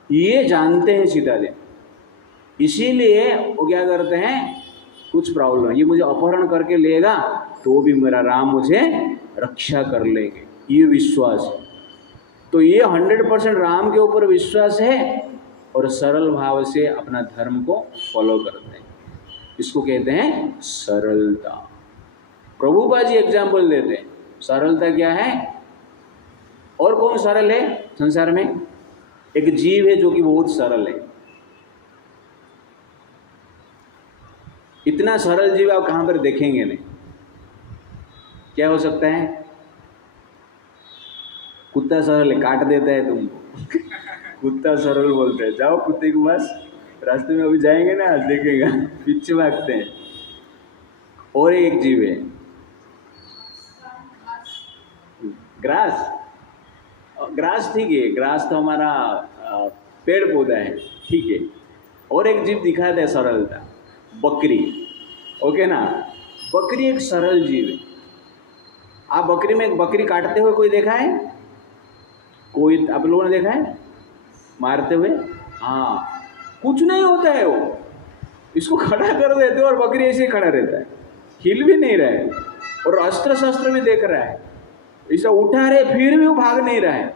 ये जानते हैं सीता देवी। इसीलिए वो क्या करते हैं, कुछ प्रॉब्लम, ये मुझे अपहरण करके लेगा तो भी मेरा राम मुझे रक्षा कर लेंगे, ये विश्वास है। तो ये 100% राम के ऊपर विश्वास है और सरल भाव से अपना धर्म को फॉलो करते हैं। इसको कहते हैं सरलता। प्रभुपाद जी एग्जाम्पल देते हैं, सरलता क्या है। और कौन सरल है संसार में? एक जीव है जो कि बहुत सरल है। इतना सरल जीव आप कहाँ पर देखेंगे नहीं। क्या हो सकता है? कुत्ता सरल है, काट देता है तुमको कुत्ता सरल बोलते हैं। जाओ कुत्ते के पास, रास्ते में अभी जाएंगे ना, देखेगा पीछे भागते हैं। और एक जीव है ग्रास। ग्रास ठीक है, ग्रास तो हमारा पेड़ पौधा है, ठीक है। और एक जीव दिखाता है सरलता, बकरी। ओके ना, बकरी एक सरल जीव है। आप बकरी में एक बकरी काटते हुए कोई देखा है? कोई आप लोगों ने देखा है मारते हुए? हाँ, कुछ नहीं होता है। वो इसको खड़ा कर देते हो और बकरी ऐसे ही खड़ा रहता है, हिल भी नहीं रहा है। और अस्त्र शस्त्र भी देख रहा है, इसे उठा रहे फिर भी वो भाग नहीं रहा है,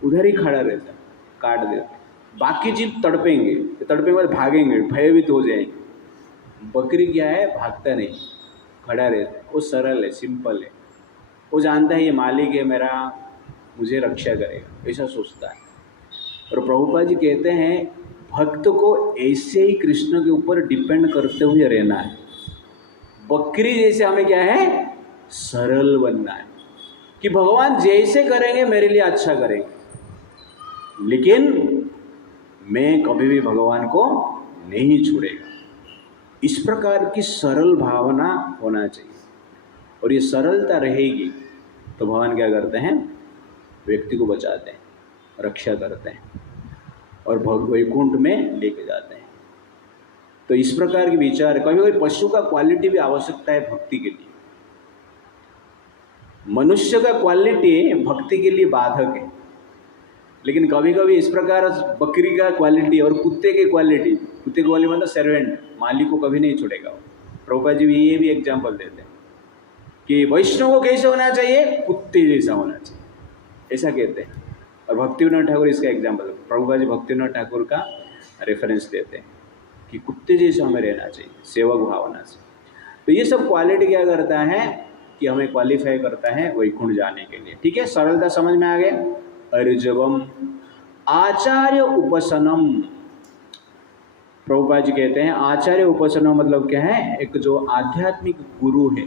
उधर ही खड़ा रहता है, काट देते। बाकी जीव तड़पेंगे, तड़पे बाद भागेंगे, भयभीत हो जाएंगे। बकरी क्या है, भागता नहीं, खड़ा रहता है। वो सरल है, सिंपल है। वो जानता है ये मालिक है मेरा, मुझे रक्षा करेगा, ऐसा सोचता है। और प्रभुपाद जी कहते हैं भक्त को ऐसे ही कृष्ण के ऊपर डिपेंड करते हुए रहना है। बकरी जैसे हमें क्या है, सरल बनना है कि भगवान जैसे करेंगे मेरे लिए अच्छा करेंगे, लेकिन मैं कभी भी भगवान को नहीं छोड़ेगा। इस प्रकार की सरल भावना होना चाहिए। और ये सरलता रहेगी तो भगवान क्या करते हैं, व्यक्ति को बचाते हैं, रक्षा करते हैं और वैकुंठ में लेके जाते हैं। तो इस प्रकार के विचार, कभी कभी पशु का क्वालिटी भी आवश्यकता है भक्ति के लिए। मनुष्य का क्वालिटी भक्ति के लिए बाधक है, लेकिन कभी कभी इस प्रकार बकरी का क्वालिटी और कुत्ते की क्वालिटी, कुत्ते की क्वालिटी मतलब सर्वेंट, मालिक को कभी नहीं छोड़ेगा। प्रभुपाद जी भी ये भी एग्जाम्पल देते हैं कि वैष्णव को कैसे होना चाहिए, कुत्ते जैसा होना चाहिए, ऐसा कहते हैं। और भक्तिविनोद ठाकुर इसका एग्जाम्पल, प्रभुपाद जी भक्तिविनोद ठाकुर का रेफरेंस देते हैं कि कुत्ते जैसा हमें रहना चाहिए, सेवक भावना से। तो ये सब क्वालिटी क्या करता है कि हमें क्वालिफाई करता है वैकुंठ जाने के लिए। ठीक है, सरलता समझ में आ गए। अर्जवम आचार्य उपसनम, प्रभुपाद जी कहते हैं आचार्य उपसनम मतलब क्या है, एक जो आध्यात्मिक गुरु है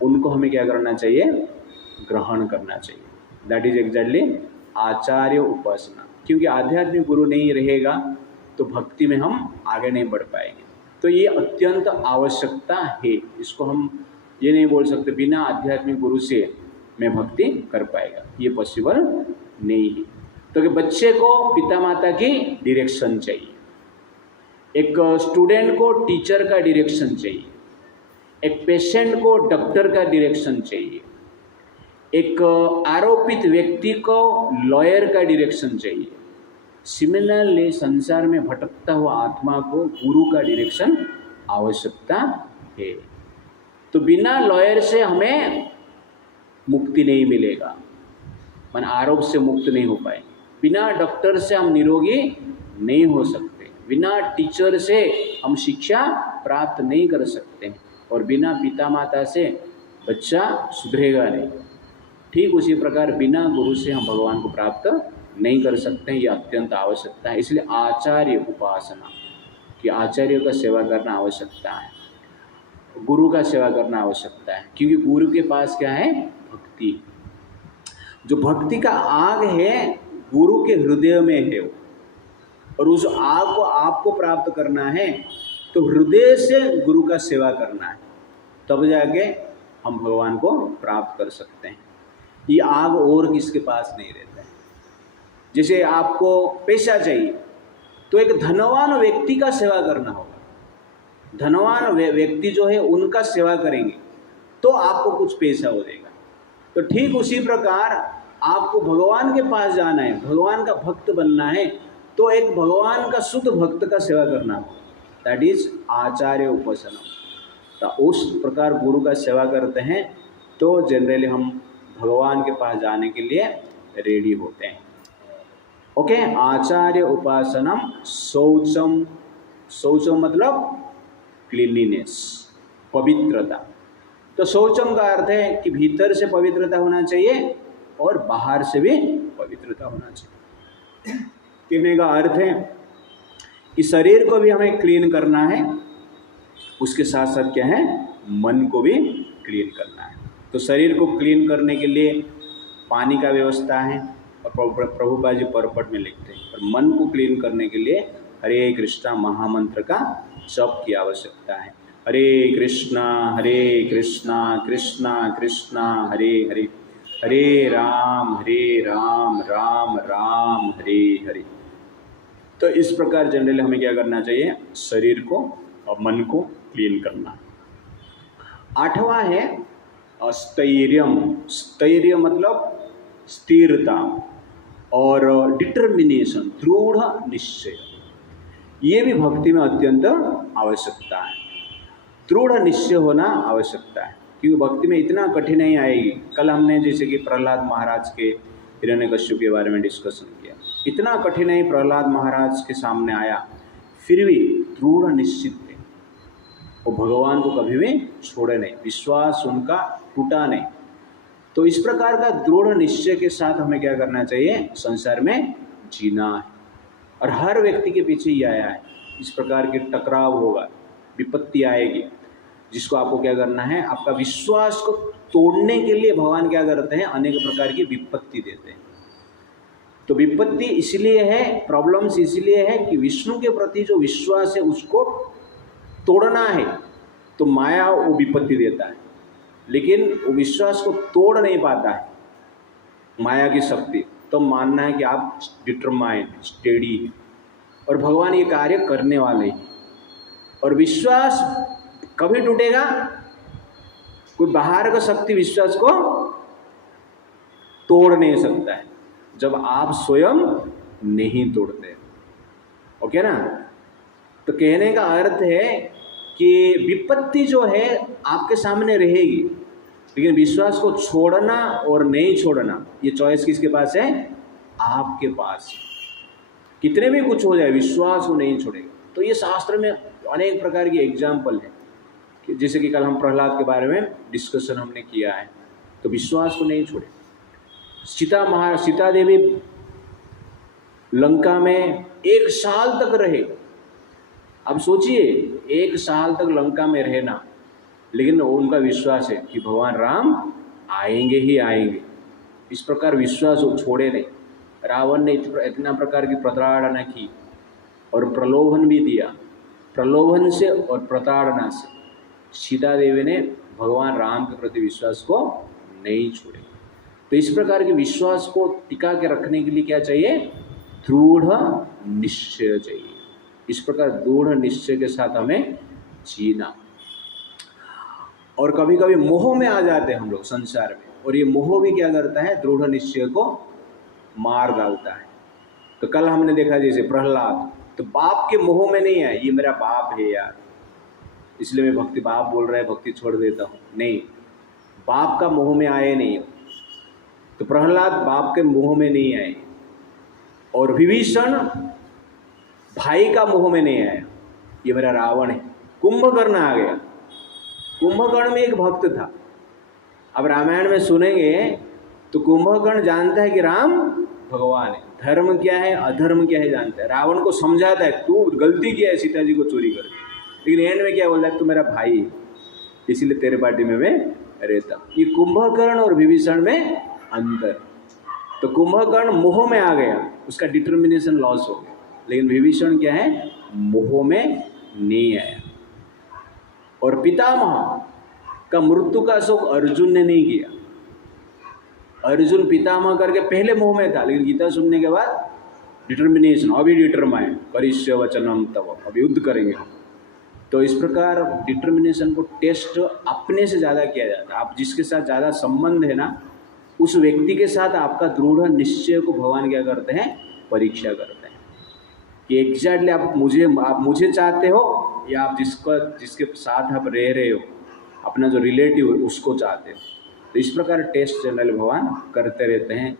उनको हमें क्या करना चाहिए, ग्रहण करना चाहिए। दैट इज एग्जैक्टली आचार्य उपासना। क्योंकि आध्यात्मिक गुरु नहीं रहेगा तो भक्ति में हम आगे नहीं बढ़ पाएंगे। तो ये अत्यंत आवश्यकता है। इसको हम ये नहीं बोल सकते बिना आध्यात्मिक गुरु से मैं भक्ति कर पाएगा, ये पॉसिबल नहीं है। तो कि बच्चे को पिता माता की डायरेक्शन चाहिए, एक स्टूडेंट को टीचर का डायरेक्शन चाहिए, एक पेशेंट को डॉक्टर का डायरेक्शन चाहिए, एक आरोपित व्यक्ति को लॉयर का डायरेक्शन चाहिए। सिमिलरली संसार में भटकता हुआ आत्मा को गुरु का डायरेक्शन आवश्यकता है। तो बिना लॉयर से हमें मुक्ति नहीं मिलेगा, मन आरोप से मुक्त नहीं हो पाएंगे। बिना डॉक्टर से हम निरोगी नहीं हो सकते, बिना टीचर से हम शिक्षा प्राप्त नहीं कर सकते, और बिना पिता माता से बच्चा सुधरेगा नहीं। ठीक उसी प्रकार बिना गुरु से हम भगवान को प्राप्त नहीं कर सकते हैं। ये अत्यंत आवश्यकता है। इसलिए आचार्य उपासना कि आचार्य का सेवा करना आवश्यकता है, गुरु का सेवा करना आवश्यकता है। क्योंकि गुरु के पास क्या है, भक्ति। जो भक्ति का आग है गुरु के हृदय में है, और उस आग को आपको प्राप्त करना है तो हृदय से गुरु का सेवा करना है, तब जाके हम भगवान को प्राप्त कर सकते हैं। ये आग और किसके पास नहीं रहता है। जैसे आपको पैसा चाहिए तो एक धनवान व्यक्ति का सेवा करना होगा। धनवान व्यक्ति जो है उनका सेवा करेंगे तो आपको कुछ पैसा हो जाएगा। तो ठीक उसी प्रकार आपको भगवान के पास जाना है, भगवान का भक्त बनना है, तो एक भगवान का शुद्ध भक्त का सेवा करना, दैट इज आचार्य उपासना। तो उस प्रकार गुरु का सेवा करते हैं तो जनरली हम भगवान के पास जाने के लिए रेडी होते हैं। ओके, आचार्य उपासनम शौचम, शौचम मतलब क्लीनलीनेस, पवित्रता। तो शौचम का अर्थ है कि भीतर से पवित्रता होना चाहिए और बाहर से भी पवित्रता होना चाहिए। कहने का अर्थ है कि शरीर को भी हमें क्लीन करना है, उसके साथ साथ क्या है, मन को भी क्लीन करना है। तो शरीर को क्लीन करने के लिए पानी का व्यवस्था है, और प्रभुपाद जी परपट में लिखते हैं। और मन को क्लीन करने के लिए हरे कृष्णा महामंत्र का जप की आवश्यकता है। हरे कृष्णा कृष्णा कृष्णा हरे हरे, हरे राम राम राम हरे हरे। तो इस प्रकार जनरली हमें क्या करना चाहिए, शरीर को और मन को क्लीन करना। आठवां है स्थैर्यम। स्थैर्य मतलब स्थिरता और डिटर्मिनेशन, दृढ़ निश्चय। ये भी भक्ति में अत्यंत आवश्यकता है, दृढ़ निश्चय होना आवश्यकता है, क्योंकि भक्ति में इतना कठिनाई आएगी। कल हमने जैसे कि प्रहलाद महाराज के हिरण्यकश्यप के बारे में डिस्कशन किया, इतना कठिनाई प्रहलाद महाराज के सामने आया, फिर भी दृढ़ निश्चित थे, वो भगवान को कभी भी छोड़े नहीं, विश्वास उनका टूटा नहीं। तो इस प्रकार का दृढ़ निश्चय के साथ हमें क्या करना चाहिए, संसार में जीना है। और हर व्यक्ति के पीछे ही आया है, इस प्रकार के टकराव होगा, विपत्ति आएगी, जिसको आपको क्या करना है, आपका विश्वास को तोड़ने के लिए भगवान क्या करते हैं, अनेक प्रकार की विपत्ति देते हैं। तो विपत्ति इसलिए है, प्रॉब्लम्स इसलिए है कि विष्णु के प्रति जो विश्वास है उसको तोड़ना है, तो माया वो विपत्ति देता है, लेकिन वो विश्वास को तोड़ नहीं पाता है माया की शक्ति। तो मानना है कि आप डिटरमाइंड, स्टेडी है और भगवान ये कार्य करने वाले हैं। और विश्वास कभी टूटेगा, कोई बाहर का शक्ति विश्वास को तोड़ नहीं सकता है जब आप स्वयं नहीं तोड़ते। ओके ना। तो कहने का अर्थ है कि विपत्ति जो है आपके सामने रहेगी, लेकिन विश्वास को छोड़ना और नहीं छोड़ना ये चॉइस किसके पास है, आपके पास। कितने भी कुछ हो जाए विश्वास को नहीं छोड़ेगा। तो ये शास्त्र में अनेक प्रकार की एग्जाम्पल है, जैसे कि कल हम प्रहलाद के बारे में डिस्कशन हमने किया है, तो विश्वास को नहीं छोड़े। सीता देवी लंका में 1 साल तक रहे। अब सोचिए 1 साल तक लंका में रहना, लेकिन उनका विश्वास है कि भगवान राम आएंगे ही आएंगे। इस प्रकार विश्वास वो छोड़े नहीं। रावण ने इतना प्रकार की प्रताड़ना की और प्रलोभन भी दिया। प्रलोभन से और प्रताड़ना से सीता देवी ने भगवान राम के प्रति विश्वास को नहीं छोड़े। तो इस प्रकार के विश्वास को टिका के रखने के लिए क्या चाहिए, दृढ़ निश्चय चाहिए। इस प्रकार दृढ़ निश्चय के साथ हमें जीना। और कभी कभी मोह में आ जाते हैं हम लोग संसार में, और ये मोह भी क्या करता है, दृढ़ निश्चय को मार डालता है। तो कल हमने देखा जैसे प्रहलाद, तो बाप के मोह में नहीं आए, ये मेरा बाप है यार इसलिए मैं भक्ति, बाप बोल रहा है भक्ति छोड़ देता हूँ, नहीं, बाप का मोह में आए नहीं। तो प्रहलाद बाप के मोह में नहीं आए, और विभीषण भाई का मोह में नहीं आया, ये मेरा रावण है। कुंभकर्ण आ गया, कुंभकर्ण में एक भक्त था। अब रामायण में सुनेंगे तो कुंभकर्ण जानता है कि राम भगवान है, धर्म क्या है अधर्म क्या है जानता है। रावण को समझाता है तू गलती किया है सीता जी को चोरी कर, लेकिन एंड में क्या बोलता है, तू मेरा भाई है इसीलिए तेरे पार्टी में मैं रहता। ये कुंभकर्ण और विभीषण में अंतर। तो कुंभकर्ण मोह में आ गया, उसका डिटर्मिनेशन लॉस हो गया, लेकिन विभीषण क्या है, मोह में नहीं आया। और पितामह का मृत्यु का शोक अर्जुन ने नहीं किया। अर्जुन पितामह करके पहले मोह में था, लेकिन गीता सुनने के बाद डिटर्मिनेशन, अभी डिटरमाइंड, करिष्य वचनम तव, अब युद्ध करेंगे हम। तो इस प्रकार डिटर्मिनेशन को टेस्ट अपने से ज़्यादा किया जाता है। आप जिसके साथ ज़्यादा संबंध है ना, उस व्यक्ति के साथ आपका दृढ़ निश्चय को भगवान क्या करते हैं, परीक्षा करते हैं कि एग्जैक्टली आप मुझे चाहते हो या आप जिसके साथ आप रह रहे हो, अपना जो रिलेटिव है उसको चाहते हो। तो इस प्रकार टेस्ट जनरल भगवान करते रहते हैं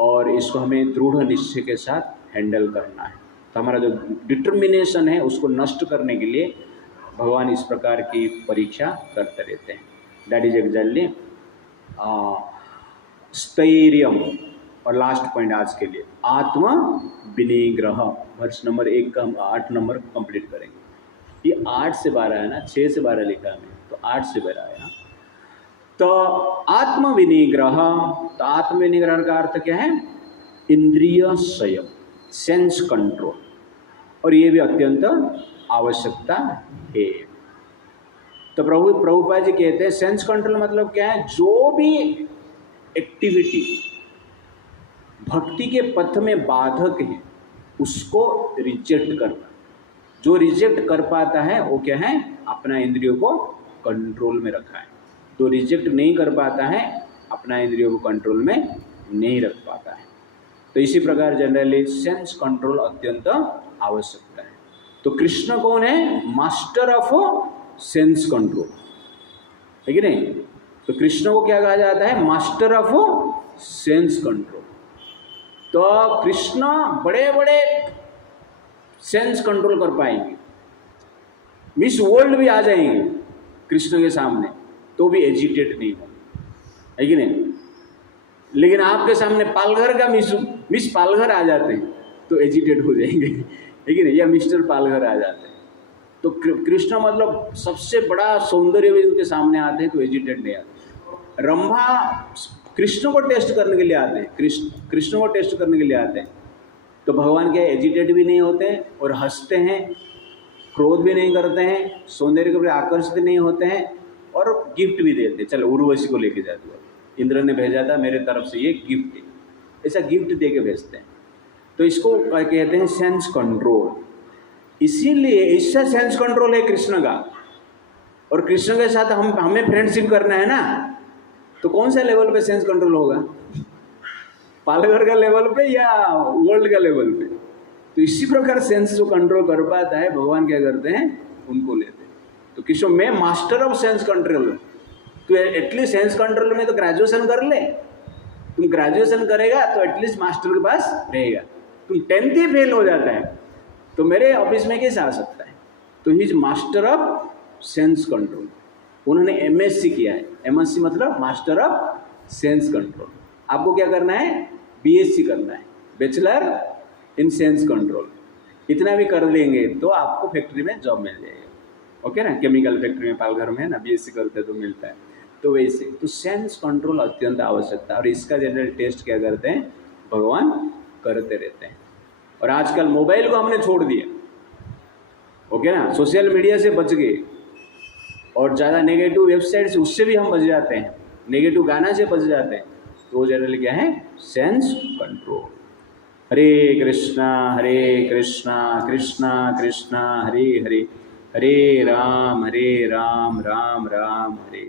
और इसको हमें दृढ़ निश्चय के साथ हैंडल करना है। तो हमारा जो डिटर्मिनेशन है उसको नष्ट करने के लिए भगवान इस प्रकार की परीक्षा करते रहते हैं। दैट इज एग्जैक्टली स्थैर्यम। और लास्ट पॉइंट आज के लिए आत्म विनिग्रह। वर्ष नंबर 1 का हम 8 नंबर कंप्लीट करेंगे। ये 8 से 12 है ना, 6 से 12 लिखा है मैंने, तो 8 से 12 है ना। तो आत्म विनिग्रह, तो आत्म विनिग्रह का अर्थ क्या है, इंद्रिय संयम, सेंस कंट्रोल। और ये भी अत्यंत आवश्यकता है। तो प्रभुपाद जी कहते हैं सेंस कंट्रोल मतलब क्या है, जो भी एक्टिविटी भक्ति के पथ में बाधक है उसको रिजेक्ट करना। जो रिजेक्ट कर पाता है वो क्या है, अपना इंद्रियों को कंट्रोल में रखा है। तो रिजेक्ट नहीं कर पाता है, अपना इंद्रियों को कंट्रोल में नहीं रख पाता है। तो इसी प्रकार जनरली सेंस कंट्रोल अत्यंत आवश्यकता है। तो कृष्ण कौन है, मास्टर ऑफ सेंस कंट्रोल, है कि नहीं। तो कृष्ण को क्या कहा जाता है, मास्टर ऑफ सेंस कंट्रोल। तो कृष्ण बड़े बड़े सेंस कंट्रोल कर पाएंगे, मिस वर्ल्ड भी आ जाएंगे कृष्ण के सामने तो भी एजिटेट नहीं होंगे, है कि नहीं। लेकिन आपके सामने पालघर का मिस पालघर आ जाते हैं तो एजिटेट हो जाएंगे, है कि नहीं, या मिस्टर पालघर आ जाते हैं। तो कृष्ण मतलब सबसे बड़ा सौंदर्य भी उनके सामने आते हैं तो एजिटेट नहीं आते। रंभा कृष्ण को टेस्ट करने के लिए आते हैं, कृष्ण को टेस्ट करने के लिए आते हैं। तो भगवान क्या एजिटेट भी नहीं होते हैं और हंसते हैं, क्रोध भी नहीं करते हैं, सौंदर्य के प्रति आकर्षित नहीं होते हैं और गिफ्ट भी देते हैं। चलो उर्वशी को लेके जाते हो, इंद्र ने भेजा था मेरे तरफ से ये गिफ्ट है, ऐसा गिफ्ट दे के भेजते हैं। तो इसको कहते हैं सेंस कंट्रोल। इसीलिए इससे सेंस कंट्रोल है कृष्ण का। और कृष्ण के साथ हमें फ्रेंडशिप करना है ना, तो कौन सा लेवल पे सेंस कंट्रोल होगा, पालघर का लेवल पे या वर्ल्ड का लेवल पे। तो इसी प्रकार सेंस जो कंट्रोल कर पाता है भगवान क्या करते हैं, उनको लेते हैं। तो कृष्ण मैं मास्टर ऑफ सेंस कंट्रोल हूँ, तो एटलीस्ट सेंस कंट्रोल में तो ग्रेजुएशन कर ले। तुम ग्रेजुएशन करेगा तो एटलीस्ट मास्टर के पास रहेगा। तुम 10th ही फेल हो जाता है तो मेरे ऑफिस में कैसे आ सकता है। तो he is master of sense control. उन्होंने MSc किया है, MSc मतलब मास्टर ऑफ सेंस कंट्रोल। आपको क्या करना है, BSc करना है, बैचलर इन सेंस कंट्रोल। इतना भी कर लेंगे तो आपको फैक्ट्री में जॉब मिल जाएगा, ओके ना। केमिकल फैक्ट्री में पालघर में है ना, BSc करते तो मिलता है। तो वैसे तो सेंस कंट्रोल अत्यंत आवश्यकता है और इसका जनरल टेस्ट क्या करते हैं, भगवान करते रहते हैं। और आजकल मोबाइल को हमने छोड़ दिया, ओके ना, सोशल मीडिया से बच गए और ज़्यादा नेगेटिव वेबसाइट से उससे भी हम बच जाते हैं, नेगेटिव गाना से बच जाते हैं। तो जनरली क्या है, सेंस कंट्रोल। हरे कृष्णा कृष्णा कृष्णा हरे हरे, हरे राम राम राम हरे।